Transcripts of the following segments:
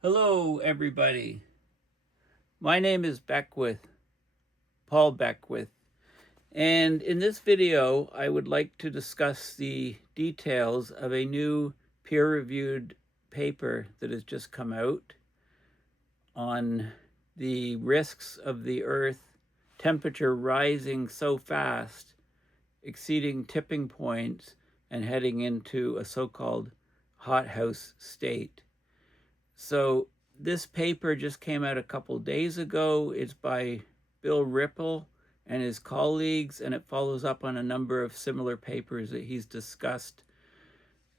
Hello, everybody. My name is Paul Beckwith, and in this video, I would like to discuss the details of a new peer-reviewed paper that has just come out on the risks of the Earth temperature rising so fast, exceeding tipping points, and heading into a so-called hothouse state. So this paper just came out a couple days ago. It's by Bill Ripple and his colleagues, and it follows up on a number of similar papers that he's discussed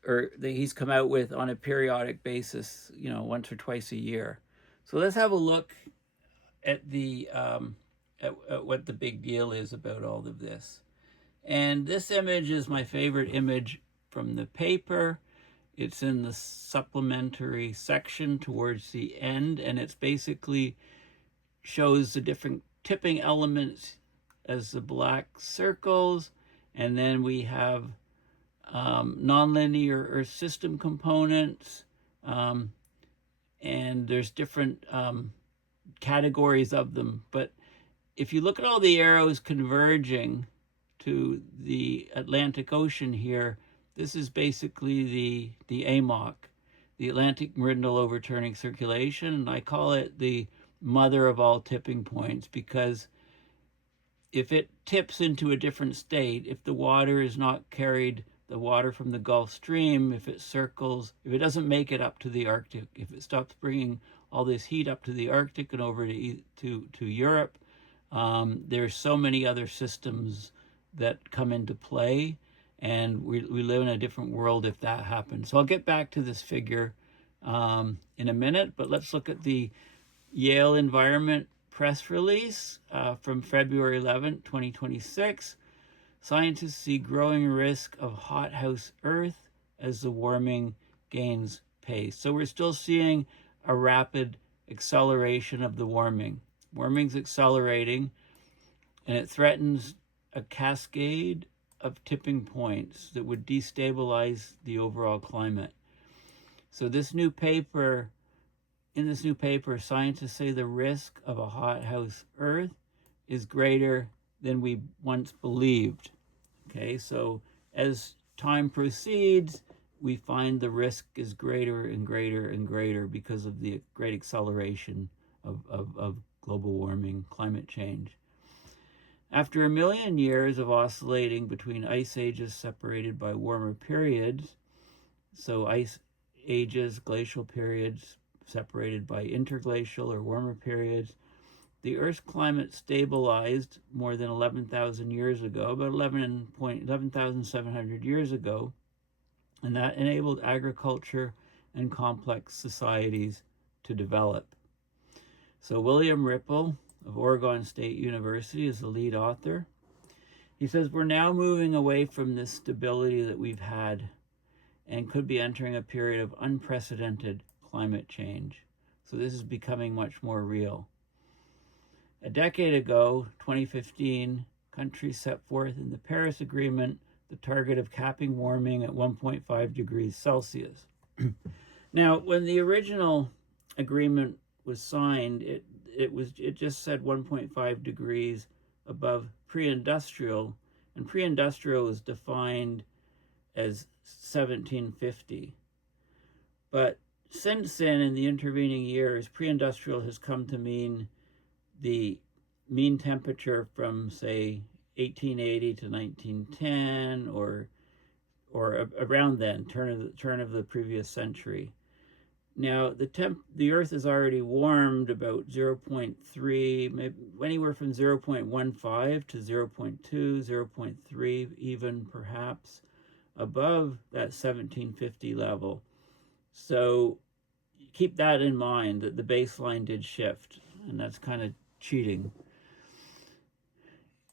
or that he's come out with on a periodic basis, once or twice a year. So let's have a look at at what the big deal is about all of this. And this image is my favorite image from the paper. It's in the supplementary section towards the end, and it's basically shows the different tipping elements as the black circles, and then we have nonlinear Earth system components, and there's different categories of them. But if you look at all the arrows converging to the Atlantic Ocean here, this is basically the AMOC, the Atlantic Meridional Overturning Circulation, and I call it the mother of all tipping points because if it tips into a different state, if the water is not carried, the water from the Gulf Stream, if it circles, if it doesn't make it up to the Arctic, if it stops bringing all this heat up to the Arctic and over to Europe, there's so many other systems that come into play, and we live in a different world if that happens. So I'll get back to this figure in a minute, but let's look at the Yale Environment press release from February 11, 2026. Scientists see growing risk of hothouse Earth as the warming gains pace. So we're still seeing a rapid acceleration of the warming. Warming's accelerating, and it threatens a cascade of tipping points that would destabilize the overall climate. So in this new paper, scientists say the risk of a hothouse Earth is greater than we once believed. Okay, so as time proceeds, we find the risk is greater and greater and greater because of the great acceleration of global warming, climate change. After 1,000,000 years of oscillating between ice ages separated by warmer periods, so ice ages, glacial periods separated by interglacial or warmer periods, the Earth's climate stabilized more than 11,000 years ago, about 11,700 years ago, and that enabled agriculture and complex societies to develop. So William Ripple of Oregon State University is the lead author. He says we're now moving away from this stability that we've had and could be entering a period of unprecedented climate change. So this is becoming much more real. A decade ago, 2015, countries set forth in the Paris Agreement the target of capping warming at 1.5 degrees Celsius. Now, when the original agreement was signed, it just said 1.5 degrees above pre-industrial, and pre-industrial is defined as 1750. But since then, in the intervening years, pre-industrial has come to mean the mean temperature from, say, 1880 to 1910, or around then, turn of the previous century. Now, the Earth has already warmed about 0.3, maybe anywhere from 0.15 to 0.2, 0.3, even perhaps above that 1750 level. So keep that in mind, that the baseline did shift, and that's kind of cheating.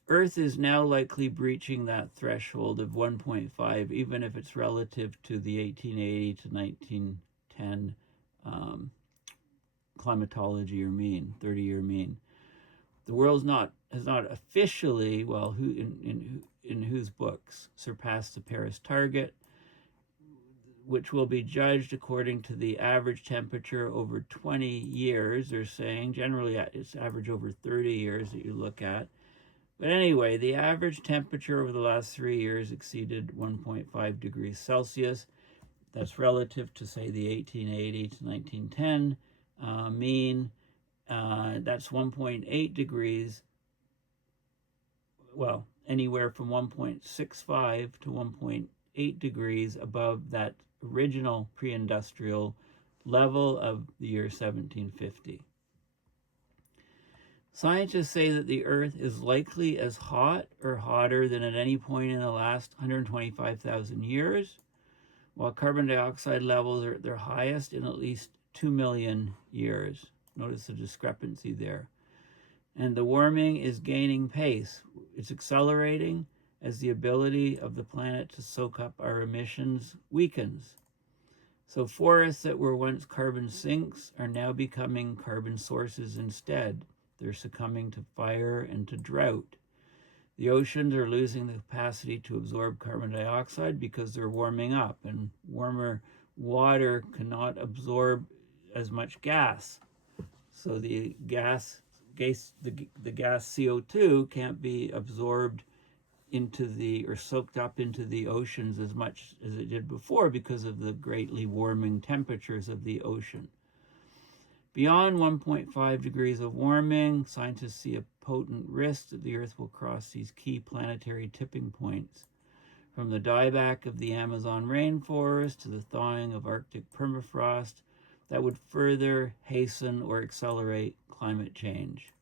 Earth is now likely breaching that threshold of 1.5, even if it's relative to the 1880 to 1910 climatology or mean, 30-year mean. The world has not officially, well, in whose books, surpassed the Paris target. which will be judged according to the average temperature over 20 years. They're saying generally it's average over 30 years that you look at. But anyway, the average temperature over the last 3 years exceeded 1.5 degrees Celsius. That's relative to, say, the 1880 to 1910 mean. That's 1.8 degrees, well, anywhere from 1.65 to 1.8 degrees above that original pre-industrial level of the year 1750. Scientists say that the Earth is likely as hot or hotter than at any point in the last 125,000 years, while carbon dioxide levels are at their highest in at least 2 million years. Notice the discrepancy there. And the warming is gaining pace. It's accelerating as the ability of the planet to soak up our emissions weakens. So forests that were once carbon sinks are now becoming carbon sources instead. They're succumbing to fire and to drought. The oceans are losing the capacity to absorb carbon dioxide because they're warming up, and warmer water cannot absorb as much gas. So the gas CO2 can't be absorbed into or soaked up into the oceans as much as it did before because of the greatly warming temperatures of the ocean. Beyond 1.5 degrees of warming, scientists see a potent risk that the Earth will cross these key planetary tipping points. From the dieback of the Amazon rainforest to the thawing of Arctic permafrost, that would further hasten or accelerate climate change.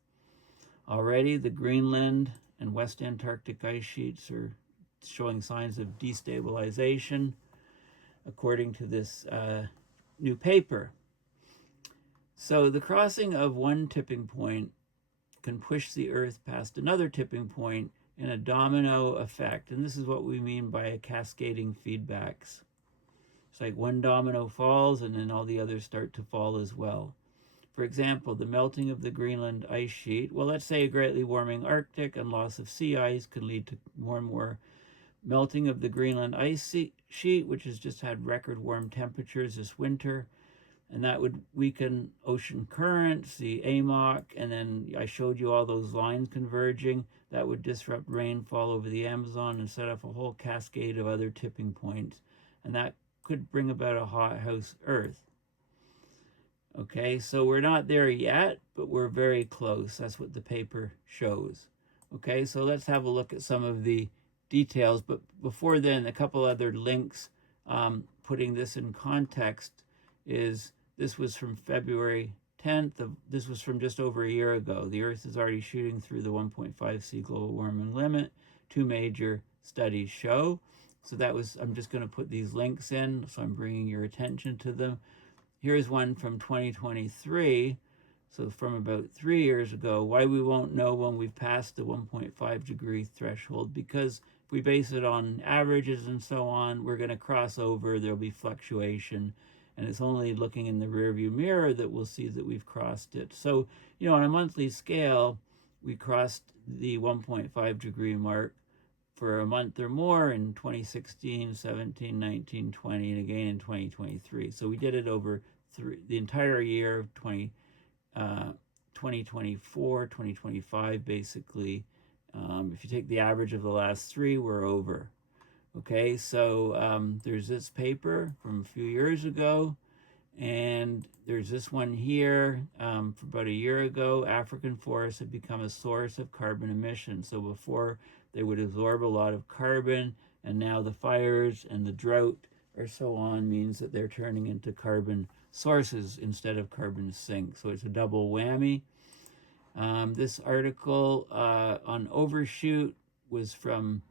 Already, the Greenland and West Antarctic ice sheets are showing signs of destabilization, according to this new paper. So the crossing of one tipping point can push the Earth past another tipping point in a domino effect. And this is what we mean by cascading feedbacks. It's like one domino falls and then all the others start to fall as well. For example, the melting of the Greenland ice sheet, well, let's say a greatly warming Arctic and loss of sea ice can lead to more and more melting of the Greenland ice sheet, which has just had record warm temperatures this winter. And that would weaken ocean currents, the AMOC, and then I showed you all those lines converging. That would disrupt rainfall over the Amazon and set off a whole cascade of other tipping points. And that could bring about a hothouse Earth. Okay, so we're not there yet, but we're very close. That's what the paper shows. Okay, so let's have a look at some of the details. But before then, a couple other links putting this in context is this was from February 10th. This was from just over a year ago. The Earth is already shooting through the 1.5C global warming limit. 2 major studies show. So that was, I'm just going to put these links in, so I'm bringing your attention to them. Here's one from 2023, so from about 3 years ago, why we won't know when we've passed the 1.5 degree threshold, because if we base it on averages and so on, we're going to cross over, there'll be fluctuation, and it's only looking in the rearview mirror that we'll see that we've crossed it. So, you know, on a monthly scale, we crossed the 1.5 degree mark for a month or more in 2016, 17, 19, 20, and again in 2023. So we did it over the entire year of 2024, 2025, basically. If you take the average of the last 3, we're over. Okay, so there's this paper from a few years ago, and there's this one here from about a year ago. African forests have become a source of carbon emissions. So before they would absorb a lot of carbon, and now the fires and the drought or so on means that they're turning into carbon sources instead of carbon sinks. So it's a double whammy. This article on overshoot was from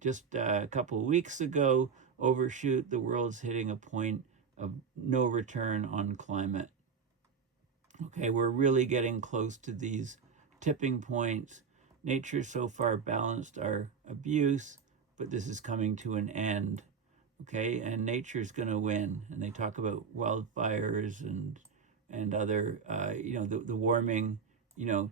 just a couple of weeks ago. Overshoot, the world's hitting a point of no return on climate. Okay, we're really getting close to these tipping points. Nature so far balanced our abuse, but this is coming to an end. Okay, and nature's going to win. And they talk about wildfires and other, you know, the warming. You know,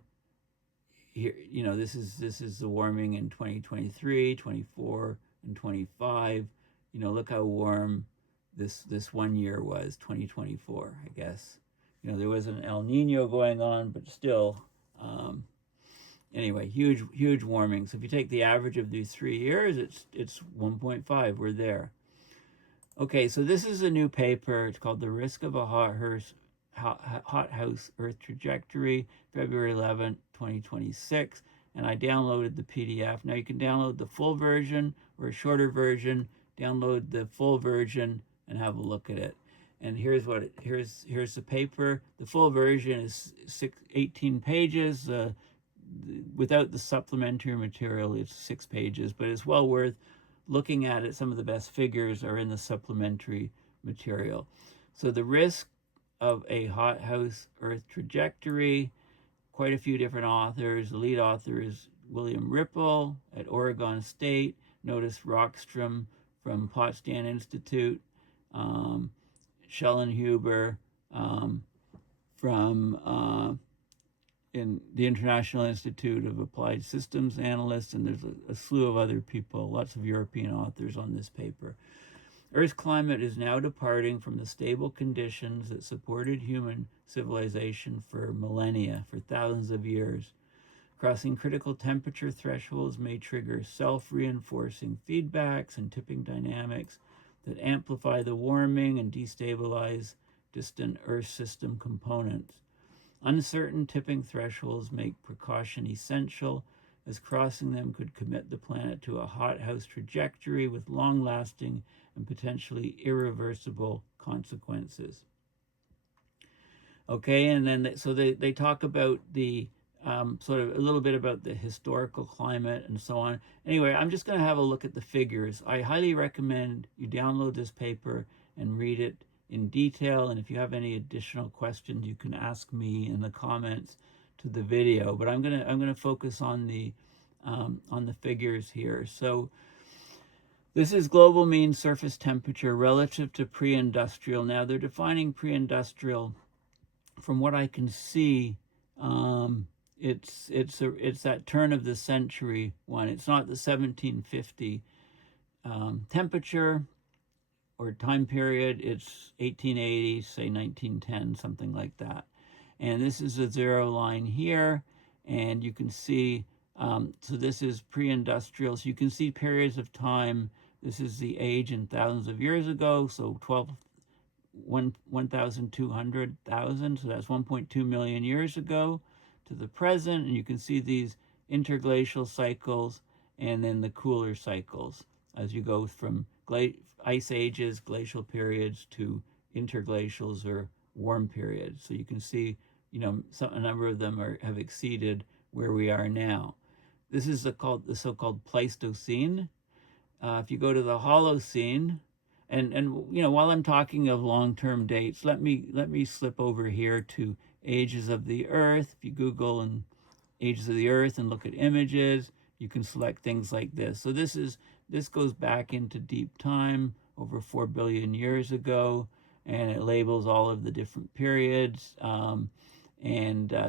here, you know, this is the warming in 2023, 24, and 25. look how warm this one year was, 2024, I guess. There was an El Nino going on, but still, anyway, huge warming. So if you take the average of these 3 years, it's 1.5. We're there. Okay, so this is a new paper. It's called The Risk of a Hothouse Earth Trajectory, February 11th, 2026. And I downloaded the PDF. Now you can download the full version or a shorter version. Download the full version and have a look at it. And here's the paper. The full version is 18 pages. Without the supplementary material, it's 6 pages, but it's well worth looking at it. Some of the best figures are in the supplementary material. So the risk of a hothouse Earth trajectory, quite a few different authors. The lead author is William Ripple at Oregon State. Notice Rockstrom from Potsdam Institute. Schellenhuber from in the International Institute of Applied Systems Analysts, and there's a slew of other people, lots of European authors on this paper. Earth's climate is now departing from the stable conditions that supported human civilization for millennia, for thousands of years. Crossing critical temperature thresholds may trigger self-reinforcing feedbacks and tipping dynamics that amplify the warming and destabilize distant Earth system components. Uncertain tipping thresholds make precaution essential, as crossing them could commit the planet to a hothouse trajectory with long-lasting and potentially irreversible consequences. Okay, and then so they talk about the sort of a little bit about the historical climate and so on. Anyway, I'm just going to have a look at the figures. I highly recommend you download this paper and read it in detail, and if you have any additional questions, you can ask me in the comments to the video. But I'm gonna focus on the figures here. So this is global mean surface temperature relative to pre-industrial. Now they're defining pre-industrial. From what I can see, it's that turn of the century one. It's not the 1750 temperature or time period. It's 1880, say 1910, something like that. And this is a zero line here, and you can see, so this is pre-industrial. So you can see periods of time. This is the age in thousands of years ago, so 1,200,000, so that's 1.2 million years ago to the present. And you can see these interglacial cycles and then the cooler cycles as you go from ice ages, glacial periods, to interglacials or warm periods. So you can see, a number of them have exceeded where we are now. This is the so-called Pleistocene. If you go to the Holocene, and while I'm talking of long-term dates, let me slip over here to ages of the Earth. If you Google and ages of the Earth and look at images, you can select things like this. So this goes back into deep time, over 4 billion years ago, and it labels all of the different periods.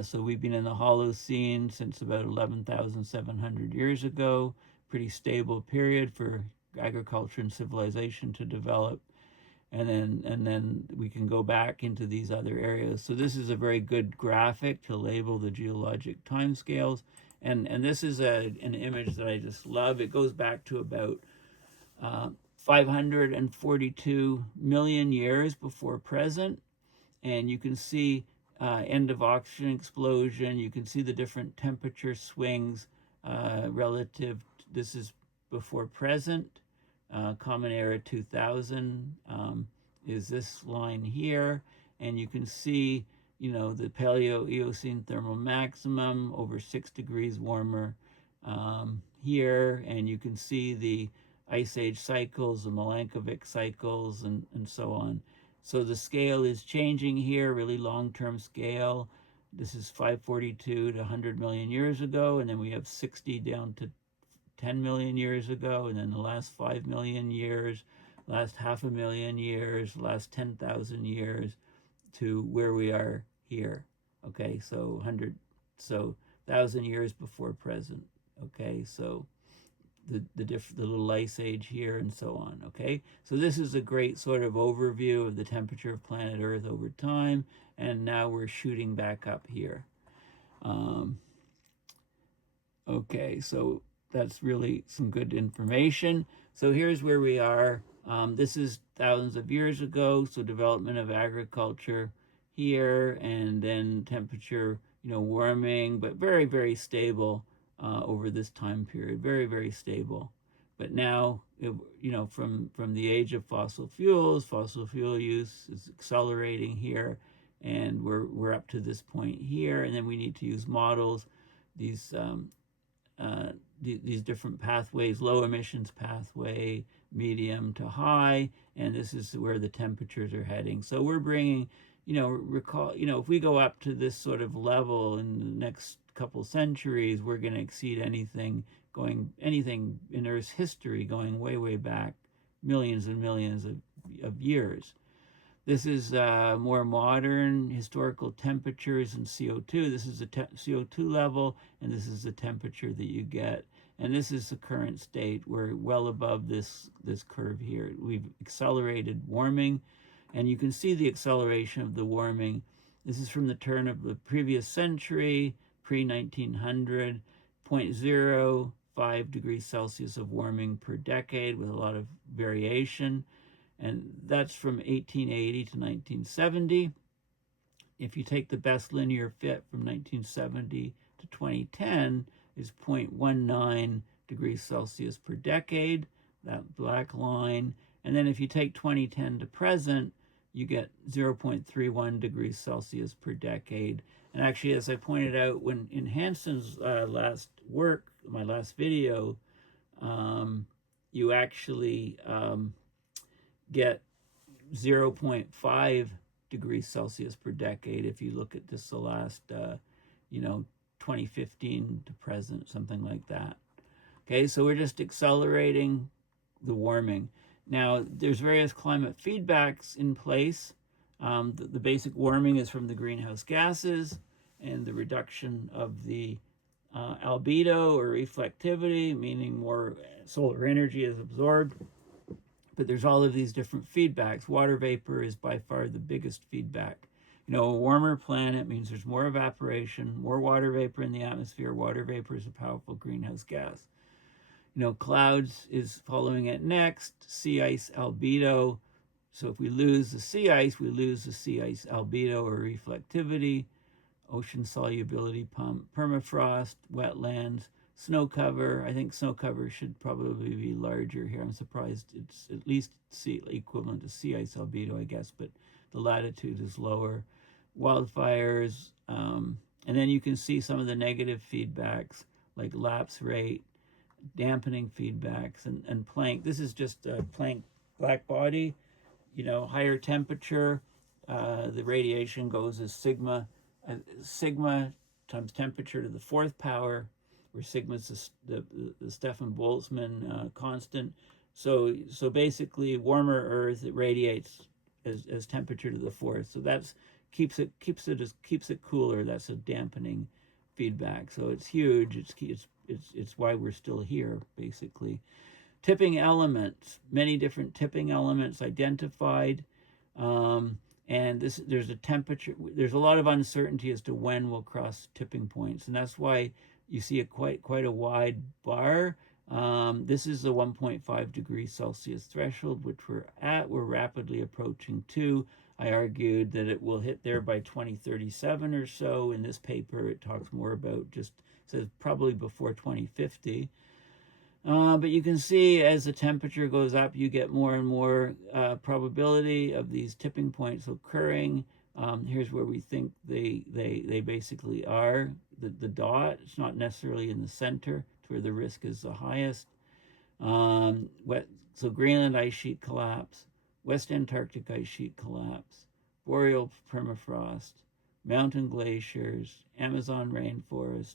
So we've been in the Holocene since about 11,700 years ago. Pretty stable period for agriculture and civilization to develop. And then we can go back into these other areas. So this is a very good graphic to label the geologic timescales. And this is an image that I just love. It goes back to about 542 million years before present. And you can see end of oxygen explosion. You can see the different temperature swings relative. This is before present. Common Era 2000 is this line here. And you can see, the Paleo-Eocene thermal maximum over 6 degrees warmer here. And you can see the Ice Age cycles, the Milankovitch cycles, and so on. So the scale is changing here, really long-term scale. This is 542 to 100 million years ago, and then we have 60 down to 10 million years ago, and then the last 5 million years, last 500,000 years, last 10,000 years to where we are here. Okay, so 1,000 years before present. Okay, so the little ice age here and so on. Okay, so this is a great sort of overview of the temperature of planet Earth over time, and now we're shooting back up here. Okay, so that's really some good information. So here's where we are. This is thousands of years ago, so development of agriculture here, and then temperature, warming, but very, very stable over this time period, very, very stable. But now, from the age of fossil fuel use is accelerating here, and we're up to this point here, and then we need to use models, these different pathways, low emissions pathway, medium to high, and this is where the temperatures are heading. So we're bringing, if we go up to this sort of level in the next couple centuries, we're going to exceed anything in Earth's history, going way, way back, millions and millions of years. This is more modern historical temperatures and CO2. This is the CO2 level, and this is the temperature that you get. And this is the current state. We're well above this curve here. We've accelerated warming, and you can see the acceleration of the warming. This is from the turn of the previous century, pre-1900, 0.05 degrees Celsius of warming per decade with a lot of variation. And that's from 1880 to 1970. If you take the best linear fit from 1970 to 2010, is 0.19 degrees Celsius per decade, that black line. And then if you take 2010 to present, you get 0.31 degrees Celsius per decade. And actually, as I pointed out when in Hanson's last work, my last video, you actually get 0.5 degrees Celsius per decade if you look at just the last, 2015 to present, something like that. Okay, so we're just accelerating the warming. Now, there's various climate feedbacks in place. The basic warming is from the greenhouse gases and the reduction of the albedo or reflectivity, meaning more solar energy is absorbed. But there's all of these different feedbacks. Water vapor is by far the biggest feedback. A warmer planet means there's more evaporation, more water vapor in the atmosphere. Water vapor is a powerful greenhouse gas. Clouds is following it next. Sea ice albedo. So if we lose the sea ice, we lose the sea ice albedo or reflectivity. Ocean solubility pump, permafrost, wetlands, snow cover. I think snow cover should probably be larger here. I'm surprised it's at least equivalent to sea ice albedo, I guess, but the latitude is lower. Wildfires, and then you can see some of the negative feedbacks like lapse rate, dampening feedbacks, and Planck. This is just a Planck black body. Higher temperature, the radiation goes as sigma times temperature to the fourth power, where sigma is the Stefan Boltzmann constant. So basically, warmer Earth, it radiates as temperature to the fourth. So that's keeps it cooler. That's a dampening feedback. So it's huge. It's why we're still here, basically. Tipping elements, many different tipping elements identified. And there's a temperature, there's a lot of uncertainty as to when we'll cross tipping points. And that's why you see quite a wide bar. This is the 1.5 degrees Celsius threshold, which we're rapidly approaching 2. I argued that it will hit there by 2037 or so. In this paper, it talks more about says probably before 2050. But you can see as the temperature goes up, you get more and more probability of these tipping points occurring. Here's where we think they basically are. The dot, it's not necessarily in the center. It's where the risk is the highest. So Greenland ice sheet collapse, West Antarctic ice sheet collapse, boreal permafrost, mountain glaciers, Amazon rainforest,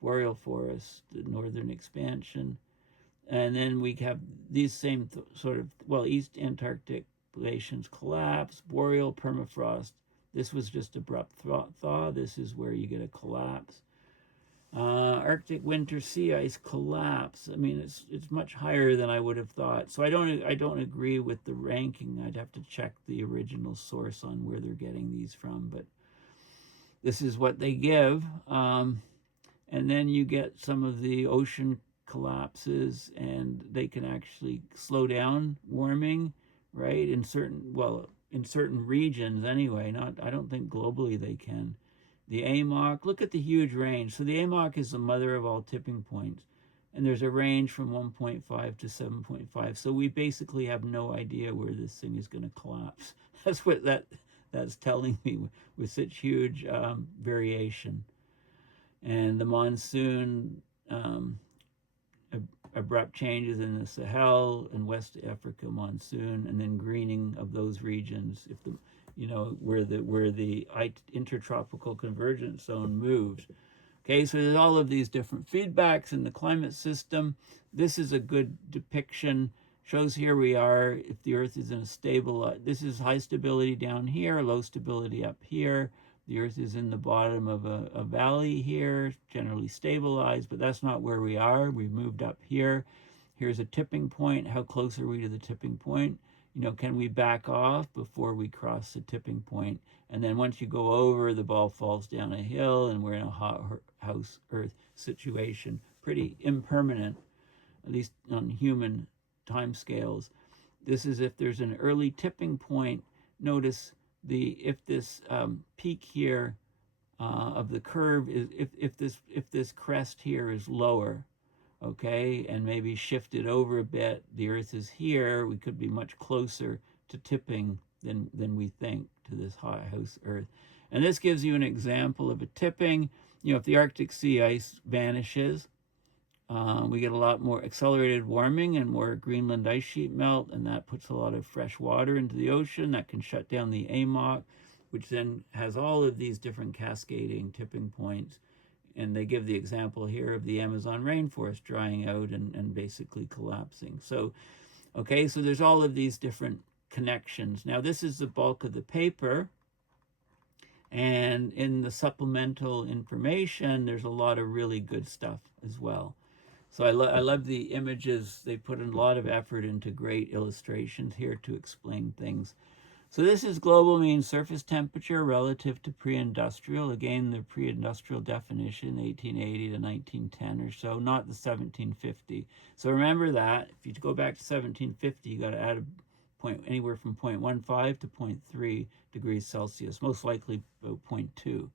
boreal forest, the northern expansion. And then we have these same East Antarctic glaciers collapse, boreal permafrost. This was just abrupt thaw. This is where you get a collapse. Arctic winter sea ice collapse. I mean, it's much higher than I would have thought. So I don't agree with the ranking. I'd have to check the original source on where they're getting these from, but this is what they give. And then you get some of the ocean collapses, and they can actually slow down warming, right? In certain regions anyway. Not, I don't think globally they can. The AMOC, look at the huge range. So the AMOC is the mother of all tipping points. And there's a range from 1.5 to 7.5. So we basically have no idea where this thing is going to collapse. That's what that's telling me with such huge variation. And the monsoon, abrupt changes in the Sahel and West Africa monsoon, and then greening of those regions if the where the intertropical convergence zone moves. Okay, so there's all of these different feedbacks in the climate system. This is a good depiction. Shows here we are if the Earth is in a stable. This is high stability down here, low stability up here. The Earth is in the bottom of a valley here, generally stabilized, but that's not where we are. We've moved up here. Here's a tipping point. How close are we to the tipping point? Can we back off before we cross the tipping point? And then once you go over, the ball falls down a hill, and we're in a hothouse Earth situation. Pretty impermanent, at least on human time scales. This is if there's an early tipping point. Notice if this peak here of the curve is if this crest here is lower, okay, and maybe shifted over a bit, the Earth is here, we could be much closer to tipping than we think to this hothouse Earth. And this gives you an example of a tipping. If the Arctic sea ice vanishes, we get a lot more accelerated warming and more Greenland ice sheet melt, and that puts a lot of fresh water into the ocean. That can shut down the AMOC, which then has all of these different cascading tipping points. And they give the example here of the Amazon rainforest drying out and basically collapsing. So, okay, so there's all of these different connections. Now, this is the bulk of the paper. And in the supplemental information, there's a lot of really good stuff as well. So I love the images. They put a lot of effort into great illustrations here to explain things. So this is global mean surface temperature relative to pre-industrial. Again, the pre-industrial definition, 1880 to 1910 or so, not the 1750. So remember that. If you go back to 1750, you got to add a point anywhere from 0.15 to 0.3 degrees Celsius, most likely about 0.2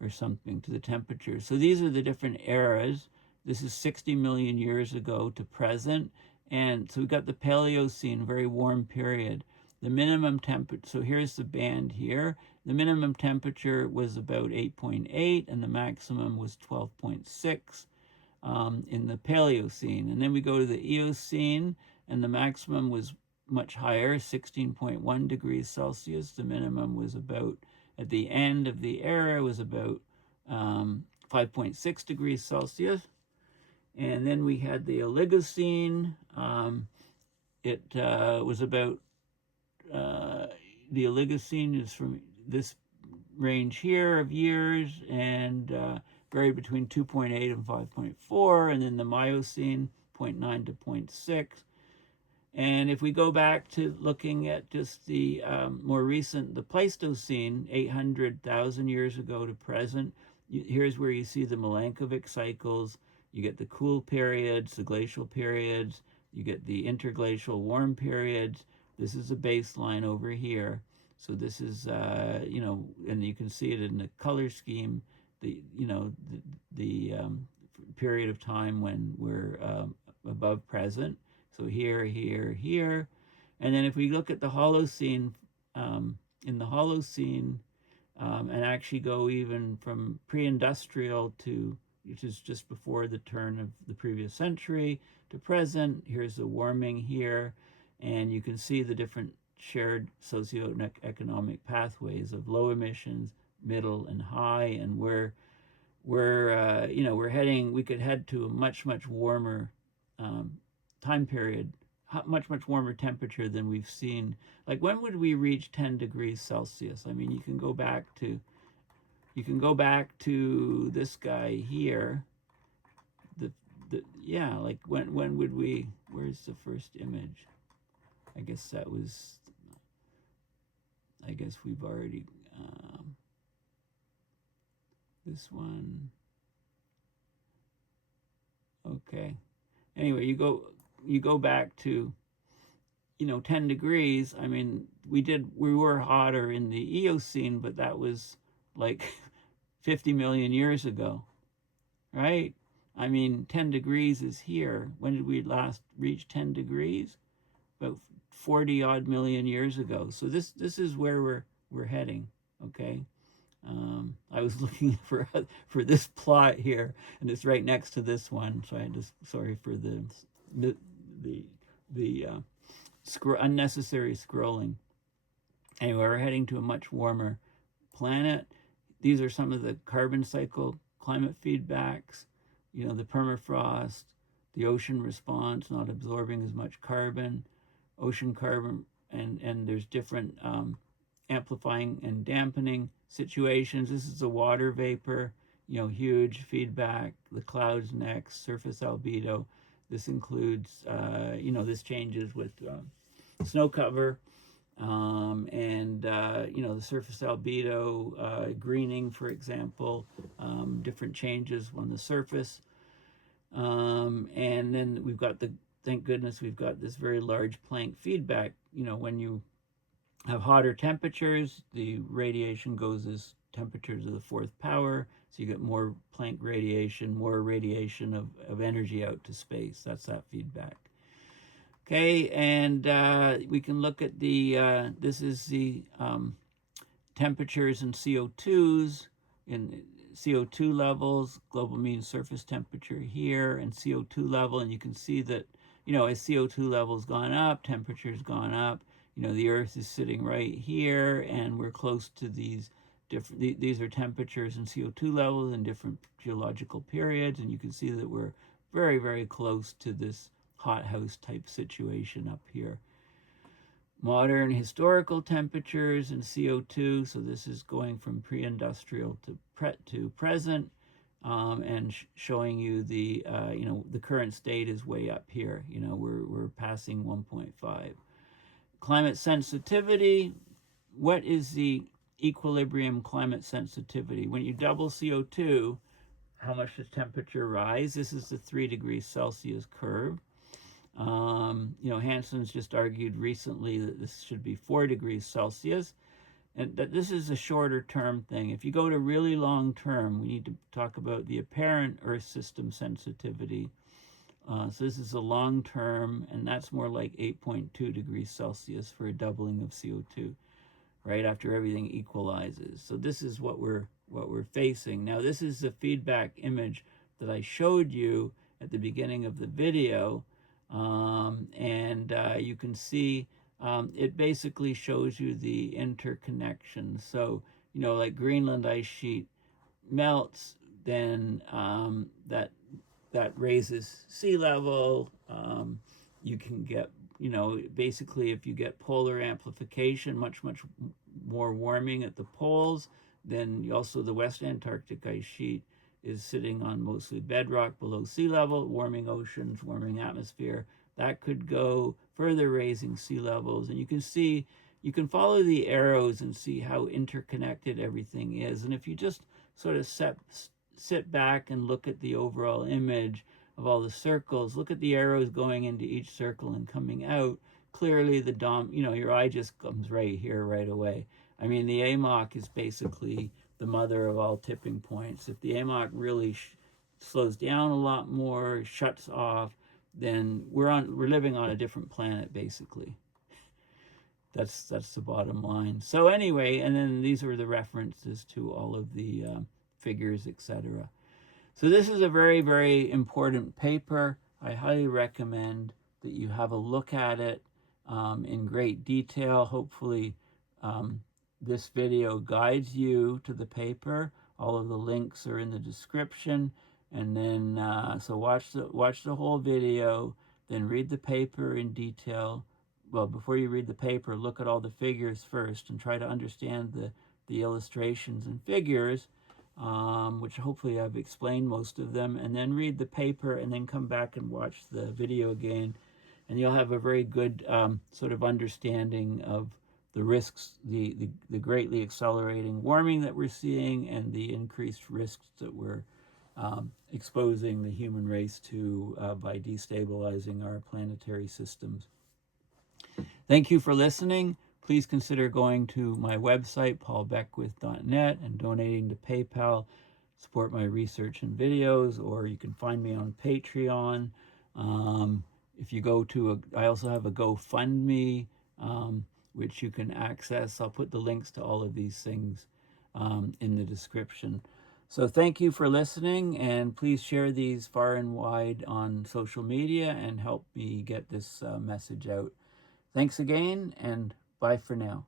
or something to the temperature. So these are the different eras. This is 60 million years ago to present. And so we've got the Paleocene, very warm period. The minimum temperature, so here's the band here. The minimum temperature was about 8.8 and the maximum was 12.6 in the Paleocene. And then we go to the Eocene, and the maximum was much higher, 16.1 degrees Celsius. The minimum was about, at the end of the era, was about 5.6 degrees Celsius. And then we had the Oligocene. It was about, the Oligocene is from this range here of years and varied between 2.8 and 5.4. And then the Miocene, 0.9 to 0.6. And if we go back to looking at just the more recent, the Pleistocene, 800,000 years ago to present, here's where you see the Milankovitch cycles. You get the cool periods, the glacial periods, you get the interglacial warm periods. This is a baseline over here. So this is, and you can see it in the color scheme, the period of time when we're above present. So here, here, here. And then if we look at the Holocene, in the Holocene, and actually go even from pre-industrial to, which is just before the turn of the previous century, to present, here's the warming here. And you can see the different shared socioeconomic pathways of low emissions, middle, and high. And we're heading, we could head to a much, much warmer time period, much, much warmer temperature than we've seen. Like, when would we reach 10 degrees Celsius? I mean, you can go back to you can go back to this guy here. Yeah, like when would we, where's the first image? I guess that was, I guess we've already, this one. Okay. Anyway, you go back to, 10 degrees. I mean, we were hotter in the Eocene, but that was like 50 million years ago, right? I mean, 10 degrees is here. When did we last reach 10 degrees? About 40 odd million years ago. So this is where we're heading, okay? I was looking for this plot here, and it's right next to this one. So I just, sorry for the unnecessary scrolling. Anyway, we're heading to a much warmer planet. These are some of the carbon cycle climate feedbacks. The permafrost, the ocean response, not absorbing as much carbon, ocean carbon, and there's different amplifying and dampening situations. This is the water vapor, huge feedback. The clouds next, surface albedo. This includes, this changes with snow cover, and the surface albedo, greening, for example, different changes on the surface. And then we've got thank goodness we've got this very large Planck feedback. When you have hotter temperatures, the radiation goes as temperature to the fourth power, so you get more Planck radiation, more radiation of energy out to space. That's that feedback. Okay, and we can look at this is the temperatures in CO2s, in CO2 levels, global mean surface temperature here, and CO2 level, and you can see that, as CO2 level's gone up, temperature's gone up. The Earth is sitting right here, and we're close to these different, these are temperatures and CO2 levels in different geological periods, and you can see that we're very, very close to this hothouse type situation up here. Modern historical temperatures and CO2, so this is going from pre-industrial to present, and showing you the current state is way up here. We're passing 1.5. Climate sensitivity. What is the equilibrium climate sensitivity? When you double CO2, how much does temperature rise? This is the 3 degrees Celsius curve. Hansen's just argued recently that this should be 4 degrees Celsius, and that this is a shorter term thing. If you go to really long term, we need to talk about the apparent Earth system sensitivity. So this is a long term, and that's more like 8.2 degrees Celsius for a doubling of CO2, right after everything equalizes. So this is what we're facing. Now this is the feedback image that I showed you at the beginning of the video. And you can see it basically shows you the interconnection. So, like Greenland ice sheet melts, then that raises sea level. You can get, basically if you get polar amplification, much more warming at the poles, then also the West Antarctic ice sheet is sitting on mostly bedrock below sea level, warming oceans, warming atmosphere. That could go further raising sea levels. And you can follow the arrows and see how interconnected everything is. And if you just sort of sit back and look at the overall image of all the circles, look at the arrows going into each circle and coming out, clearly your eye just comes right here right away. I mean, the AMOC is basically the mother of all tipping points. If the AMOC really slows down a lot more, shuts off, then we're living on a different planet, basically. That's the bottom line. So anyway, and then these are the references to all of the figures, etc. So this is a very, very important paper. I highly recommend that you have a look at it in great detail. Hopefully this video guides you to the paper. All of the links are in the description. And then, so watch the whole video, then read the paper in detail. Well, before you read the paper, look at all the figures first and try to understand the illustrations and figures. which hopefully I've explained most of them, and then read the paper and then come back and watch the video again. And you'll have a very good sort of understanding of the risks, the greatly accelerating warming that we're seeing and the increased risks that we're exposing the human race to by destabilizing our planetary systems. Thank you for listening. Please consider going to my website, paulbeckwith.net, and donating to PayPal, support my research and videos, or you can find me on Patreon. If you go to, I also have a GoFundMe, which you can access. I'll put the links to all of these things in the description. So thank you for listening, and please share these far and wide on social media and help me get this message out. Thanks again, and bye for now.